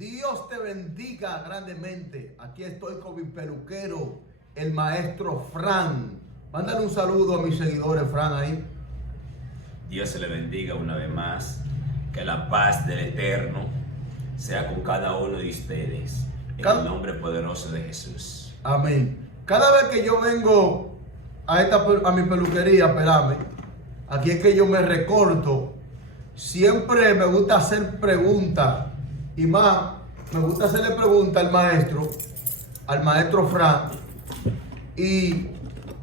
Dios te bendiga grandemente. Aquí estoy con mi peluquero, el maestro Fran. Mándale un saludo a mis seguidores, Fran, ahí. Dios se le bendiga una vez más. Que la paz del Eterno sea con cada uno de ustedes. En el nombre poderoso de Jesús. Amén. Cada vez que yo vengo a mi peluquería, espérame, aquí es que yo me recorto. Siempre me gusta hacer preguntas. Y más, me gusta hacerle preguntas al maestro Fran. Y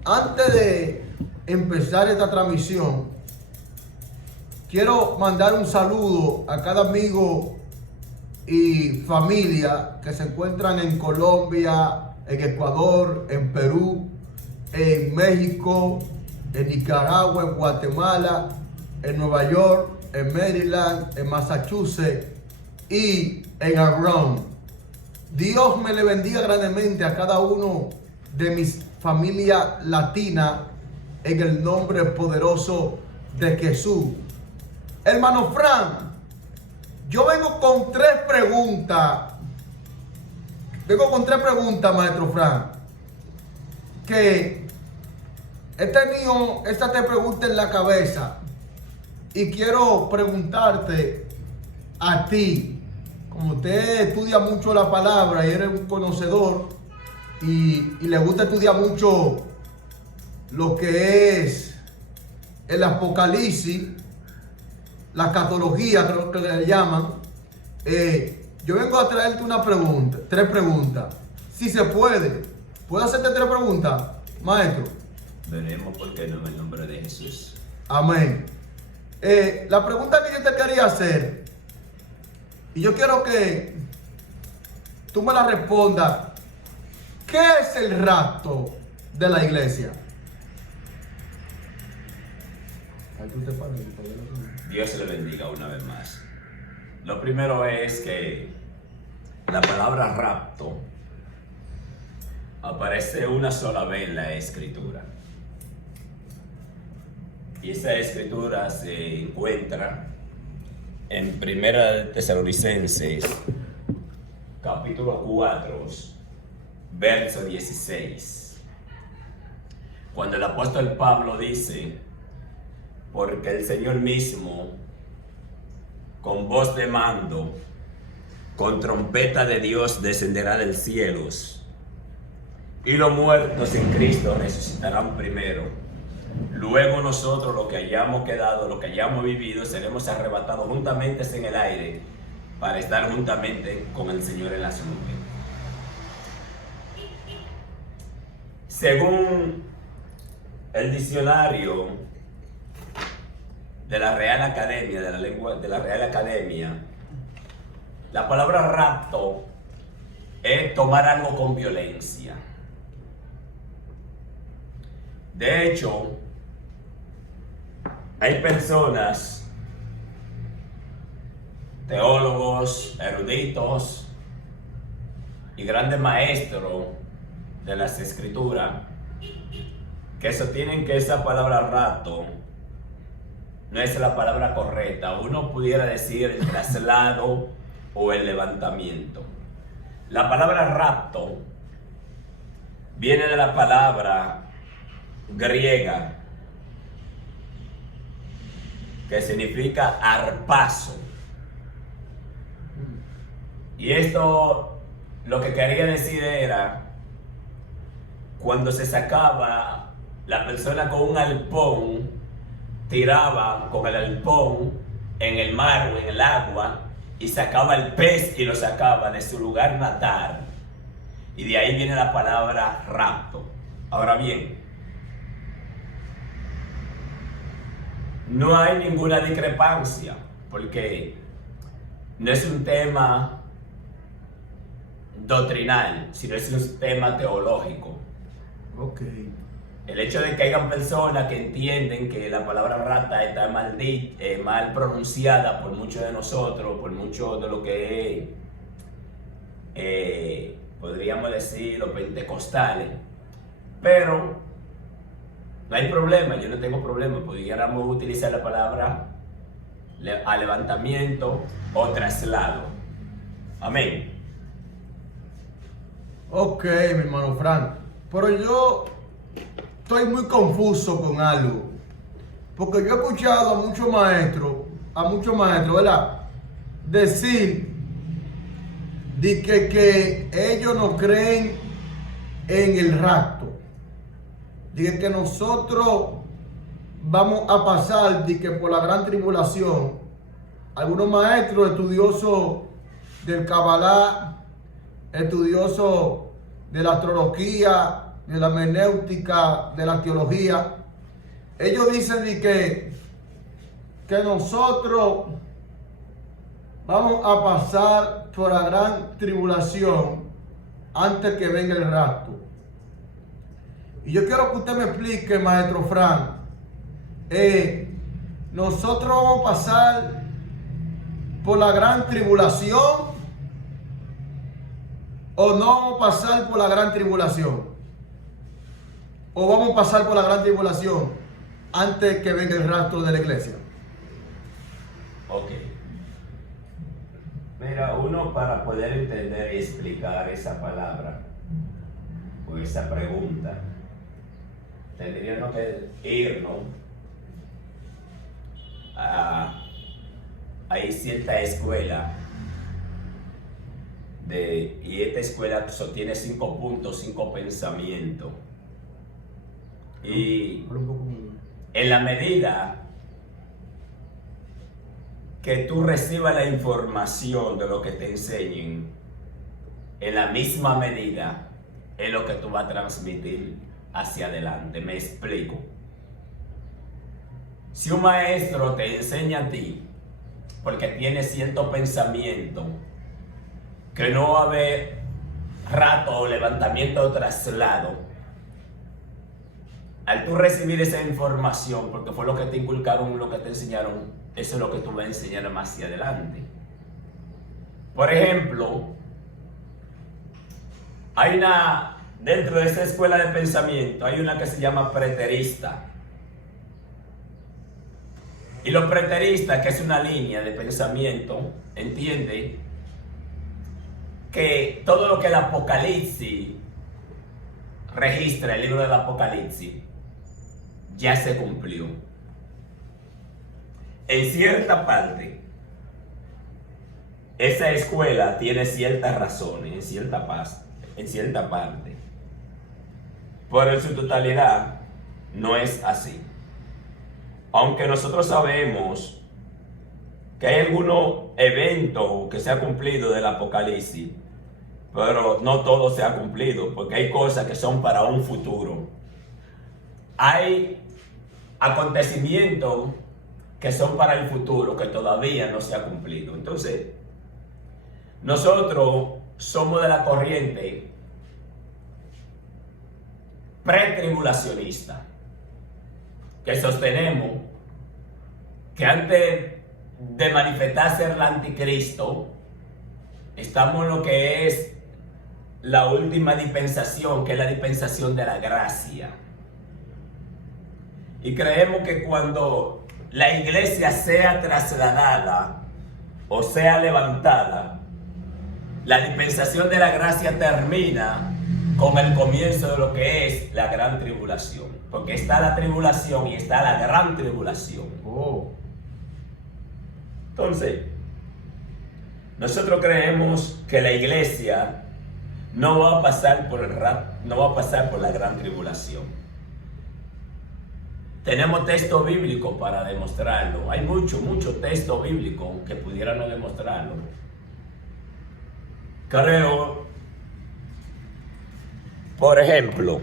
antes de empezar esta transmisión, quiero mandar un saludo a cada amigo y familia que se encuentran en Colombia, en Ecuador, en Perú, en México, en Nicaragua, en Guatemala, en Nueva York, en Maryland, en Massachusetts y en Arrow. Dios me le bendiga grandemente a cada uno de mis familias latinas en el nombre poderoso de Jesús. Hermano Fran, yo vengo con tres preguntas. Maestro Fran, que he tenido estas tres preguntas en la cabeza y quiero preguntarte a ti. Como usted estudia mucho la palabra y eres un conocedor y le gusta estudiar mucho lo que es el Apocalipsis, la escatología, creo que le llaman, yo vengo a traerte tres preguntas. Si se puede, ¿puedo hacerte tres preguntas, maestro? Veremos por qué no en el nombre de Jesús. Amén. La pregunta que yo te quería hacer, y yo quiero que tú me la respondas, ¿qué es el rapto de la iglesia? Dios se le bendiga una vez más. Lo primero es que la palabra rapto aparece una sola vez en la Escritura. Y esa Escritura se encuentra en Primera de Tesalonicenses, capítulo 4, verso 16. Cuando el apóstol Pablo dice: porque el Señor mismo, con voz de mando, con trompeta de Dios, descenderá del cielo, y los muertos en Cristo resucitarán primero. Luego nosotros, los que hayamos quedado, los que hayamos vivido, seremos arrebatados juntamente en el aire para estar juntamente con el Señor en las nubes. Según el diccionario de la Real Academia, de la lengua de la Real Academia, la palabra rapto es tomar algo con violencia. De hecho, hay personas, teólogos, eruditos y grandes maestros de las escrituras que sostienen que esa palabra rapto no es la palabra correcta. Uno pudiera decir el traslado o el levantamiento. La palabra rapto viene de la palabra griega que significa arpazo. Y esto lo que quería decir era cuando se sacaba la persona con un arpón, tiraba con el arpón en el mar o en el agua y sacaba el pez y lo sacaba de su lugar natal. Y de ahí viene la palabra rapto. Ahora bien, no hay ninguna discrepancia porque no es un tema doctrinal, sino es un tema teológico. Ok. El hecho de que hayan personas que entienden que la palabra rata está mal pronunciada por muchos de nosotros, por muchos de lo que podríamos decir los pentecostales, pero no hay problema, yo no tengo problema, pudiéramos utilizar la palabra a levantamiento o traslado. Amén. Ok, mi hermano Frank, pero yo estoy muy confuso con algo, porque yo he escuchado a muchos maestros, ¿verdad? Decir que ellos no creen en el rapto, de que nosotros vamos a pasar de que por la gran tribulación. Algunos maestros estudiosos del Kabbalah, estudiosos de la astrología, de la hermenéutica, de la teología, ellos dicen de que nosotros vamos a pasar por la gran tribulación antes que venga el rapto. Y yo quiero que usted me explique, maestro Frank, nosotros vamos a pasar por la gran tribulación o no vamos a pasar por la gran tribulación, o vamos a pasar por la gran tribulación antes que venga el rapto de la iglesia. Ok. Mira, uno para poder entender y explicar esa palabra o esa pregunta, tendríamos que irnos a... Hay cierta escuela y esta escuela sostiene 5 puntos, 5 pensamientos. Y en la medida que tú recibas la información de lo que te enseñen, en la misma medida es lo que tú vas a transmitir hacia adelante. Me explico. Si un maestro te enseña a ti, porque tiene cierto pensamiento, que no va a haber rato o levantamiento o traslado, al tú recibir esa información, porque fue lo que te inculcaron, lo que te enseñaron, eso es lo que tú vas a enseñar más hacia adelante. Por ejemplo, dentro de esa escuela de pensamiento, hay una que se llama preterista. Y los preteristas, que es una línea de pensamiento, entiende que todo lo que el Apocalipsis registra, el libro del Apocalipsis, ya se cumplió. En cierta parte, esa escuela tiene ciertas razones, en cierta parte, pero en su totalidad no es así. Aunque nosotros sabemos que hay algunos eventos que se han cumplido del Apocalipsis, pero no todo se ha cumplido, porque hay cosas que son para un futuro. Hay acontecimientos que son para el futuro, que todavía no se ha cumplido. Entonces, nosotros somos de la corriente pretribulacionista, que sostenemos que antes de manifestarse el anticristo, estamos en lo que es la última dispensación, que es la dispensación de la gracia. Y creemos que cuando la iglesia sea trasladada o sea levantada, la dispensación de la gracia termina con el comienzo de lo que es la gran tribulación. Porque está la tribulación y está la gran tribulación. Entonces, nosotros creemos que la iglesia no va a pasar por la gran tribulación. Tenemos texto bíblico para demostrarlo. Hay mucho texto bíblico que pudieran no demostrarlo. Creo, por ejemplo,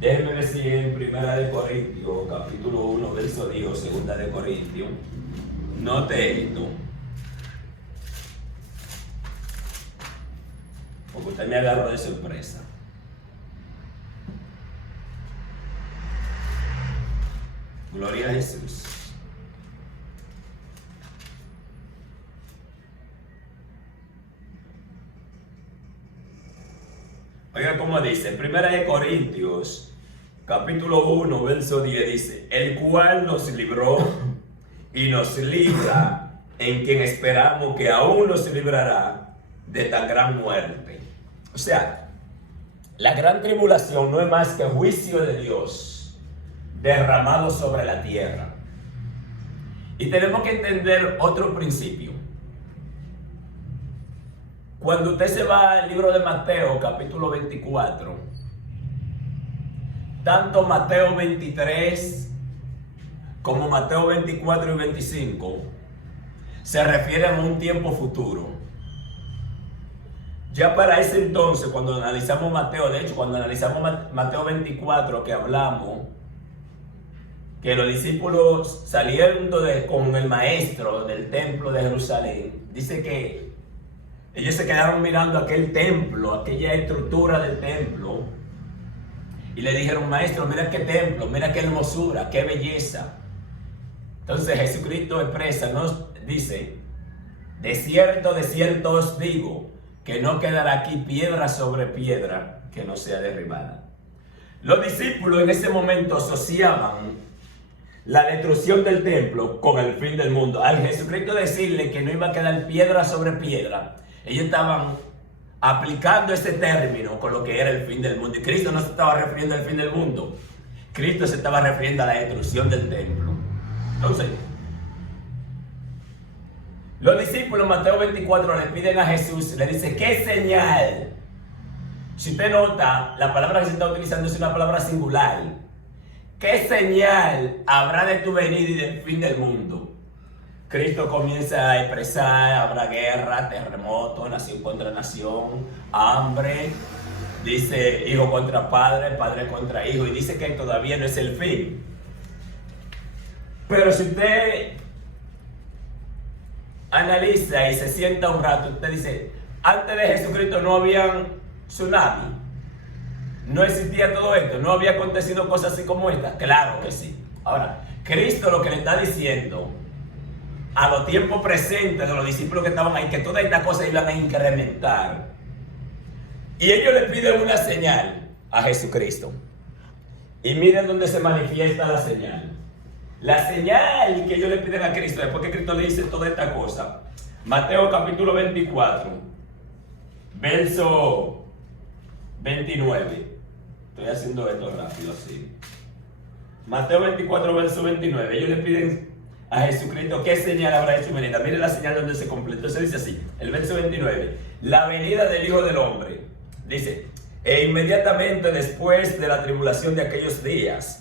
déjenme decir en 1 Corintios, capítulo 1, verso 10, 2 Corintios, note esto. Porque usted me agarró de sorpresa. Gloria a Jesús. Oiga cómo dice, 1 Corintios, capítulo 1, verso 10, dice, el cual nos libró y nos libra en quien esperamos que aún nos librará de tan gran muerte. O sea, la gran tribulación no es más que juicio de Dios derramado sobre la tierra. Y tenemos que entender otro principio. Cuando usted se va al libro de Mateo, capítulo 24, tanto Mateo 23 como Mateo 24 y 25 se refieren a un tiempo futuro. Ya para ese entonces, cuando analizamos Mateo, de hecho, cuando analizamos Mateo 24, que hablamos que los discípulos saliendo con el maestro del templo de Jerusalén, dice que ellos se quedaron mirando aquel templo, aquella estructura del templo, y le dijeron: maestro, mira qué templo, mira qué hermosura, qué belleza. Entonces Jesucristo expresa, nos dice: de cierto os digo, que no quedará aquí piedra sobre piedra que no sea derribada. Los discípulos en ese momento asociaban la destrucción del templo con el fin del mundo. Al Jesucristo decirle que no iba a quedar piedra sobre piedra, ellos estaban aplicando ese término con lo que era el fin del mundo. Y Cristo no se estaba refiriendo al fin del mundo. Cristo se estaba refiriendo a la destrucción del templo. Entonces, los discípulos en Mateo 24 le piden a Jesús, le dice: ¿qué señal? Si usted nota, la palabra que se está utilizando es una palabra singular. ¿Qué señal habrá de tu venida y del fin del mundo? Cristo comienza a expresar: habrá guerra, terremoto, nación contra nación, hambre, dice hijo contra padre, padre contra hijo, y dice que todavía no es el fin. Pero si usted analiza y se sienta un rato, usted dice: antes de Jesucristo no habían tsunami, no existía todo esto, no había acontecido cosas así como esta. Claro que sí. Ahora, Cristo lo que le está diciendo a los tiempos presentes de los discípulos que estaban ahí, que todas estas cosas iban a incrementar, y ellos le piden una señal a Jesucristo. Y miren dónde se manifiesta la señal. La señal que ellos le piden a Cristo, después que Cristo le dice toda esta cosa. Mateo capítulo 24, verso 29. Estoy haciendo esto rápido así. Mateo 24, verso 29. Ellos le piden a Jesucristo: ¿qué señal habrá de su venida? Miren la señal donde se completó. Entonces dice así, el verso 29. La venida del Hijo del Hombre. Dice: e inmediatamente después de la tribulación de aquellos días,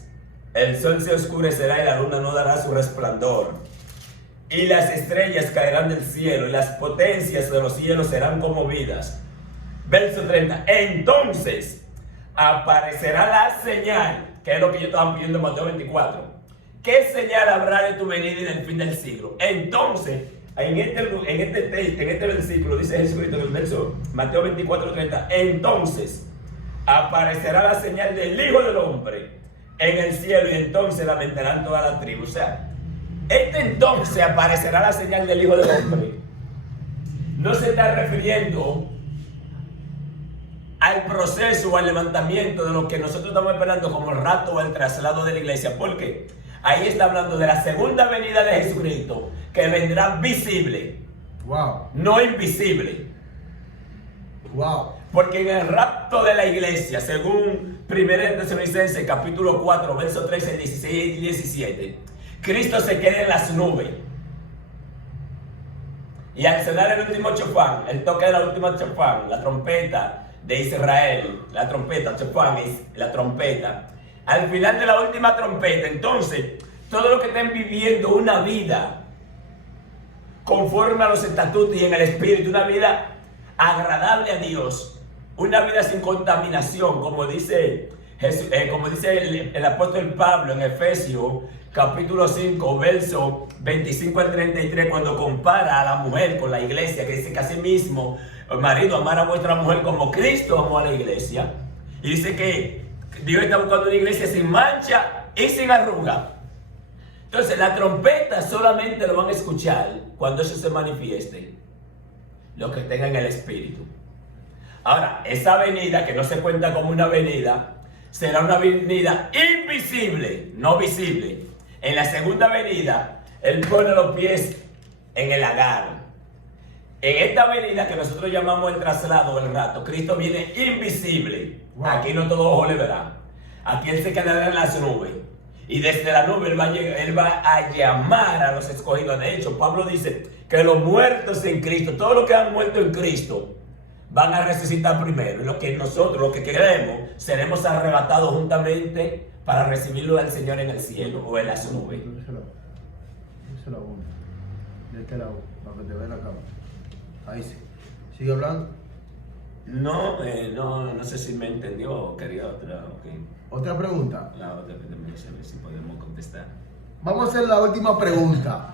el sol se oscurecerá y la luna no dará su resplandor, y las estrellas caerán del cielo, y las potencias de los cielos serán conmovidas. Verso 30. Entonces aparecerá la señal, que es lo que yo estaba pidiendo en Mateo 24. ¿Qué señal habrá de tu venida y del fin del siglo? Entonces, en este versículo dice Jesucristo en el verso Mateo 24, 30. Entonces aparecerá la señal del Hijo del Hombre en el cielo, y entonces lamentarán todas las tribus. O sea, entonces aparecerá la señal del Hijo del Hombre. No se está refiriendo al proceso o al levantamiento de lo que nosotros estamos esperando como el rapto o el traslado de la iglesia. ¿Por qué? Ahí está hablando de la segunda venida de Jesucristo, que vendrá visible, no invisible. Porque en el rapto de la iglesia, según 1 Tesalonicenses capítulo 4, versos 13, 16 y 17, Cristo se queda en las nubes. Y al sonar el último chofán, el toque de la última chofán, la trompeta de Israel, la trompeta, chofán es la trompeta. Al final de la última trompeta, entonces, todos los que estén viviendo una vida conforme a los estatutos y en el espíritu, una vida agradable a Dios, una vida sin contaminación, como dice el apóstol Pablo en Efesios capítulo 5, verso 25 al 33, cuando compara a la mujer con la iglesia, que dice que así mismo, marido, amar a vuestra mujer como Cristo amó a la iglesia. Y dice que Dios está buscando una iglesia sin mancha y sin arruga. Entonces, la trompeta solamente lo van a escuchar cuando eso se manifieste los que tengan el espíritu. Ahora, esa venida, que no se cuenta como una venida, será una venida invisible, no visible. En la segunda venida, Él pone los pies en el Agar. En esta venida que nosotros llamamos el traslado, el rato, Cristo viene invisible. Wow. Aquí no todo ojo le verá. Aquí Él se quedará en las nubes. Y desde la nube Él va a llamar a los escogidos. De hecho, Pablo dice que los muertos en Cristo, todos los que han muerto en Cristo, van a resucitar primero. Y lo que nosotros, los que queremos, seremos arrebatados juntamente para recibirlo al Señor en el cielo o en las nubes. Díselo a uno. De este lado, para que te vean la cámara. Ahí sí. ¿Sigue hablando? No sé si me entendió. Quería otra. Okay. ¿Otra pregunta? La otra, a ver si podemos contestar. Vamos a hacer la última pregunta.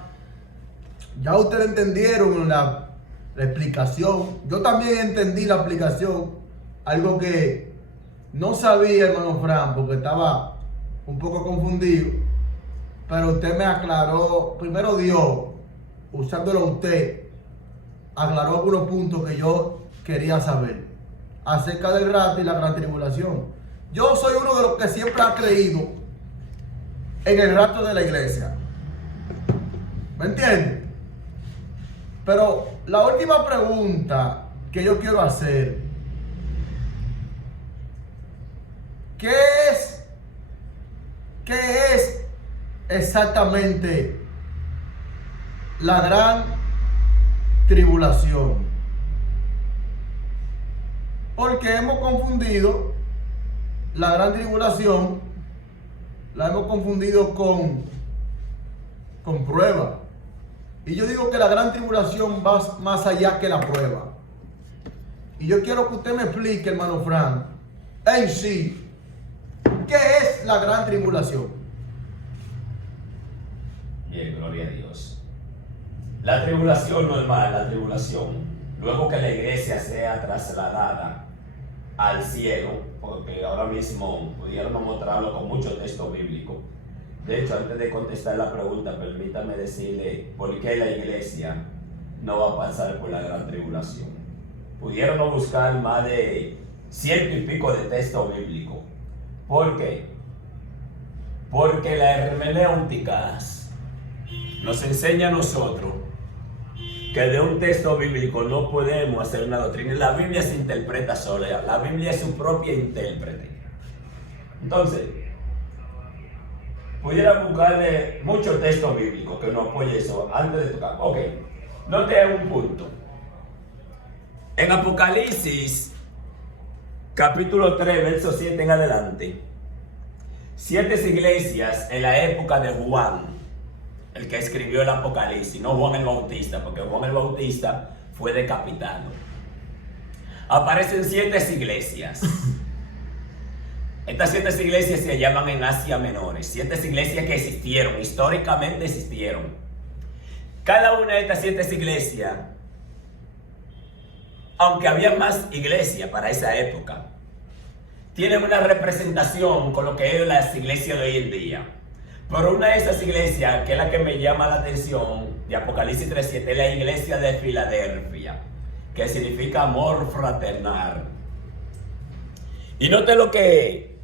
Ya ustedes entendieron la explicación. Yo también entendí la explicación. Algo que no sabía, hermano Fran, porque estaba un poco confundido. Pero usted me aclaró. Primero Dios, usándolo a usted, aclaró algunos puntos que yo quería saber acerca del rapto y la gran tribulación. Yo soy uno de los que siempre ha creído en el rapto de la iglesia. ¿Me entiendes? Pero la última pregunta que yo quiero hacer, ¿qué es exactamente la gran tribulación? Porque hemos confundido la gran tribulación, la hemos confundido con prueba. Y yo digo que la gran tribulación va más allá que la prueba. Y yo quiero que usted me explique, hermano Fran, en sí, ¿qué es la gran tribulación? Bien, gloria a Dios. La tribulación normal, la tribulación, luego que la iglesia sea trasladada al cielo, porque ahora mismo pudiéramos mostrarlo con mucho texto bíblico. De hecho, antes de contestar la pregunta, permítame decirle por qué la iglesia no va a pasar por la gran tribulación. Pudiéramos buscar más de 100 y pico de texto bíblico. ¿Por qué? Porque la hermenéutica nos enseña a nosotros que de un texto bíblico no podemos hacer una doctrina. La Biblia se interpreta sola, la Biblia es su propia intérprete. Entonces, pudiera buscarle mucho texto bíblico que nos apoye eso antes de tocar. Ok, note un punto. En Apocalipsis, capítulo 3, verso 7 en adelante, 7 iglesias en la época de Juan, el que escribió el Apocalipsis, no Juan el Bautista, porque Juan el Bautista fue decapitado. Aparecen 7 iglesias. Estas 7 iglesias se llaman en Asia Menores, 7 iglesias que existieron, históricamente existieron. Cada una de estas 7 iglesias, aunque había más iglesias para esa época, tienen una representación con lo que es las iglesias de hoy en día. Pero una de esas iglesias, que es la que me llama la atención, de Apocalipsis 3:7, es la iglesia de Filadelfia, que significa amor fraternal. Y note lo que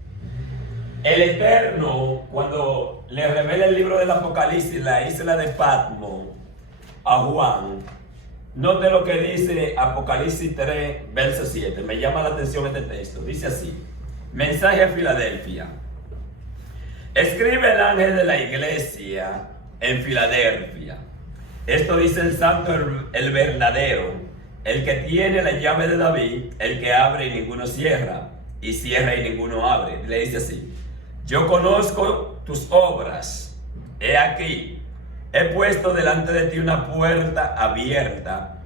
el Eterno, cuando le revela el libro del Apocalipsis, la isla de Patmos, a Juan, note lo que dice Apocalipsis 3, verso 7. Me llama la atención este texto. Dice así: mensaje a Filadelfia. Escribe el ángel de la iglesia en Filadelfia. Esto dice el santo, el verdadero, el que tiene la llave de David, el que abre y ninguno cierra, y cierra y ninguno abre. Le dice así: yo conozco tus obras. He aquí, he puesto delante de ti una puerta abierta,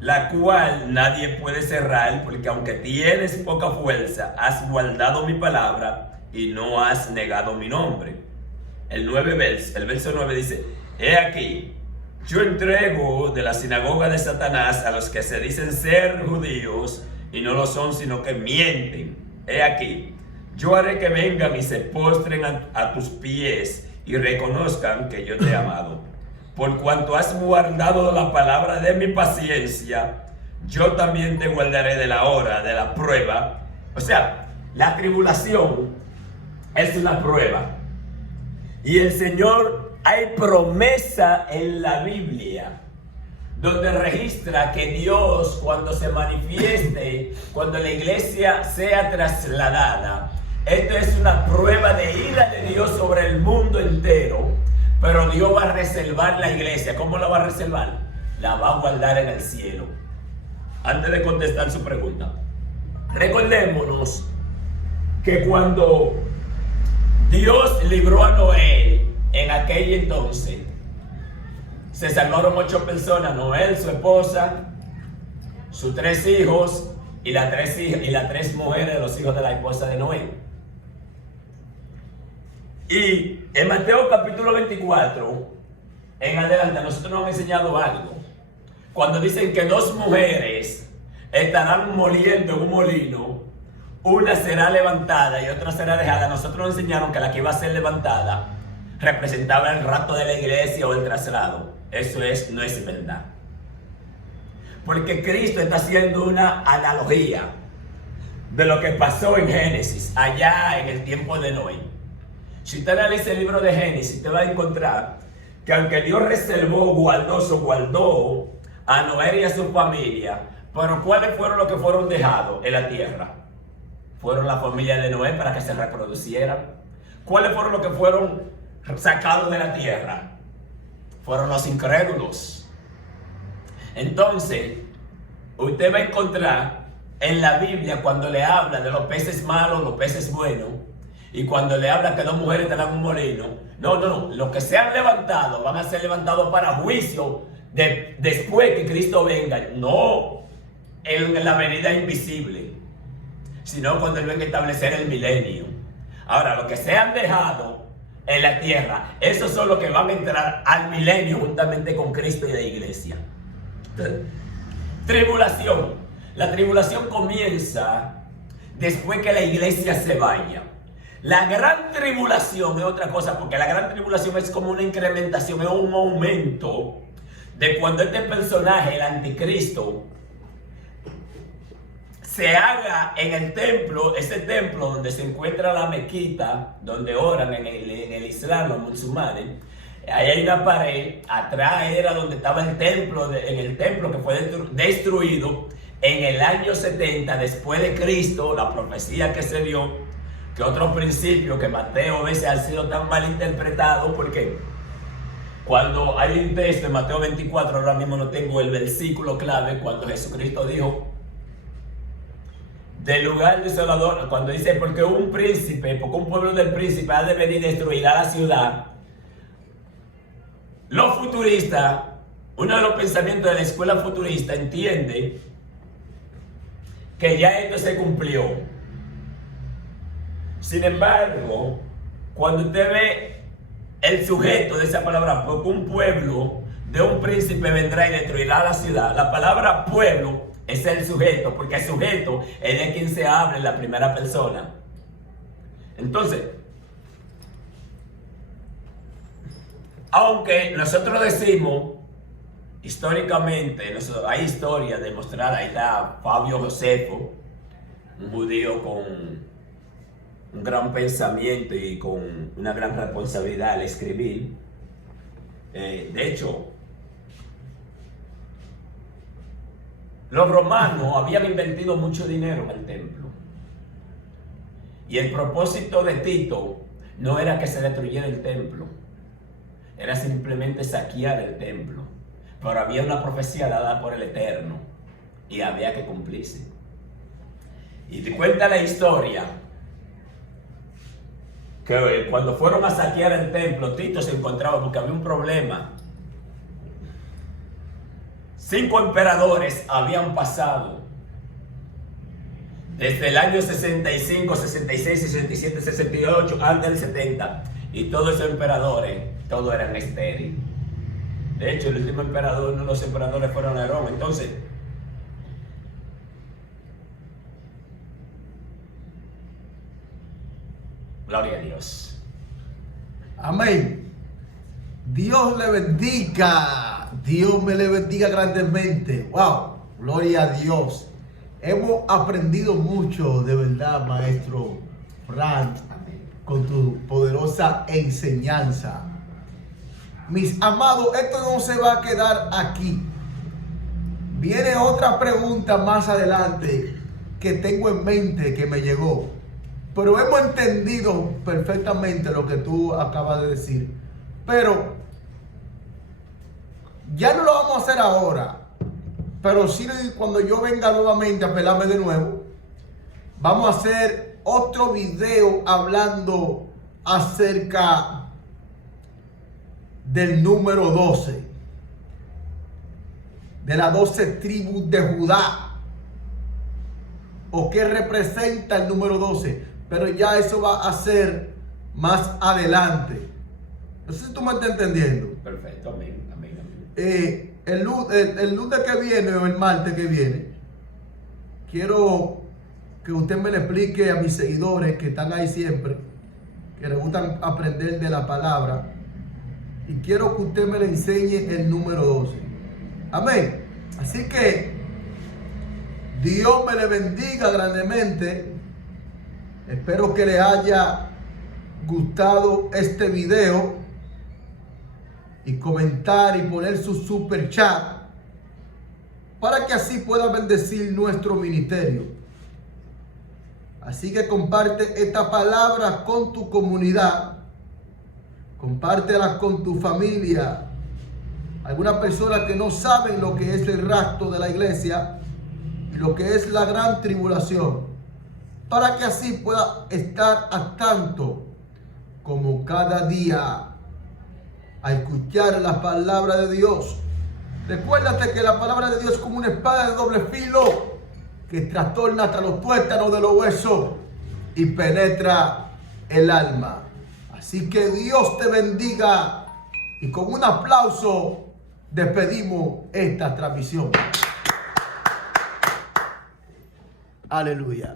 la cual nadie puede cerrar, porque aunque tienes poca fuerza, has guardado mi palabra y no has negado mi nombre. El verso 9 dice: he aquí, yo entrego de la sinagoga de Satanás a los que se dicen ser judíos y no lo son, sino que mienten. He aquí, yo haré que vengan y se postren a tus pies y reconozcan que yo te he amado. Por cuanto has guardado la palabra de mi paciencia, yo también te guardaré de la hora de la prueba. O sea, la tribulación es una prueba. Y el Señor, hay promesa en la Biblia donde registra que Dios, cuando se manifieste, cuando la iglesia sea trasladada, esto es una prueba de ira de Dios sobre el mundo entero, pero Dios va a reservar la iglesia. ¿Cómo la va a reservar? La va a guardar en el cielo. Antes de contestar su pregunta, recordémonos que cuando Dios libró a Noé en aquel entonces, se salvaron 8 personas: Noé, su esposa, sus 3 hijos y las 3 mujeres de los hijos de la esposa de Noé. Y en Mateo capítulo 24 en adelante a nosotros nos han enseñado algo. Cuando dicen que 2 mujeres estarán moliendo en un molino, una será levantada y otra será dejada, nosotros nos enseñaron que la que iba a ser levantada representaba el rapto de la iglesia o el traslado. Eso no es verdad. Porque Cristo está haciendo una analogía de lo que pasó en Génesis, allá en el tiempo de Noé. Si usted analiza el libro de Génesis, usted va a encontrar que aunque Dios reservó, guardó a Noé y a su familia, pero ¿cuáles fueron los que fueron dejados en la tierra? Fueron la familia de Noé para que se reproducieran. ¿Cuáles fueron los que fueron sacados de la tierra? Fueron los incrédulos. Entonces, usted va a encontrar en la Biblia, cuando le habla de los peces malos, los peces buenos, y cuando le habla que 2 mujeres estarán en un molino, no, los que se han levantado van a ser levantados para juicio después que Cristo venga, no en la venida invisible, sino cuando Él venga a establecer el milenio. Ahora, los que se han dejado en la tierra, esos son los que van a entrar al milenio juntamente con Cristo y la iglesia. Tribulación. La tribulación comienza después que la iglesia se vaya. La gran tribulación es otra cosa, porque la gran tribulación es como una incrementación, es un aumento de cuando este personaje, el anticristo, se haga en el templo, ese templo donde se encuentra la mezquita, donde oran en el Islam, los musulmanes. Ahí hay una pared, atrás era donde estaba el templo, en el templo que fue destruido en el año 70 después de Cristo, la profecía que se dio, que otro principio que Mateo a veces ha sido tan mal interpretado, porque cuando hay un texto en Mateo 24, ahora mismo no tengo el versículo clave, cuando Jesucristo dijo, del lugar desolador, cuando dice, porque un pueblo del príncipe ha de venir y destruirá la ciudad. Los futuristas, uno de los pensamientos de la escuela futurista entiende que ya esto se cumplió. Sin embargo, cuando usted ve el sujeto de esa palabra, porque un pueblo de un príncipe vendrá y destruirá la ciudad, la palabra pueblo es el sujeto, porque el sujeto es de quien se habla en la primera persona. Entonces, aunque nosotros decimos, históricamente, hay historias demostradas, ahí está Fabio Josefo, un judío con un gran pensamiento y con una gran responsabilidad al escribir. De hecho, los romanos habían invertido mucho dinero en el templo. Y el propósito de Tito no era que se destruyera el templo, era simplemente saquear el templo. Pero había una profecía dada por el Eterno y había que cumplirse. Y te cuenta la historia que cuando fueron a saquear el templo, Tito se encontraba, porque había un problema. 5 emperadores habían pasado desde el año 65, 66, 67, 68, antes del 70, y todos esos emperadores, todos eran estériles. De hecho, el último emperador, uno de los emperadores fueron Nerón. Entonces, gloria a Dios. Amén. Dios le bendiga. Dios me le bendiga grandemente. Wow, gloria a Dios. Hemos aprendido mucho, de verdad, maestro Frank, con tu poderosa enseñanza. Mis amados, esto no se va a quedar aquí. Viene otra pregunta más adelante que tengo en mente que me llegó. Pero hemos entendido perfectamente lo que tú acabas de decir. Pero ya no lo vamos a hacer ahora. Pero sí, cuando yo venga nuevamente a pelarme de nuevo, vamos a hacer otro video hablando acerca del número 12. De las 12 tribus de Judá. O qué representa el número 12. Pero ya eso va a ser más adelante. No sé si tú me estás entendiendo. Perfecto, amén, amén, amén. El lunes que viene o el martes que viene, quiero que usted me le explique a mis seguidores que están ahí siempre, que les gustan aprender de la palabra, y quiero que usted me le enseñe el número 12. Amén. Así que Dios me le bendiga grandemente. Espero que le haya gustado este video y comentar y poner su super chat para que así pueda bendecir nuestro ministerio. Así que comparte esta palabra con tu comunidad, compártela con tu familia. Algunas personas que no saben lo que es el rapto de la iglesia y lo que es la gran tribulación, para que así pueda estar al tanto como cada día a escuchar la palabra de Dios. Recuérdate que la palabra de Dios es como una espada de doble filo que trastorna hasta los tuétanos de los huesos y penetra el alma. Así que Dios te bendiga y con un aplauso despedimos esta transmisión. Aleluya.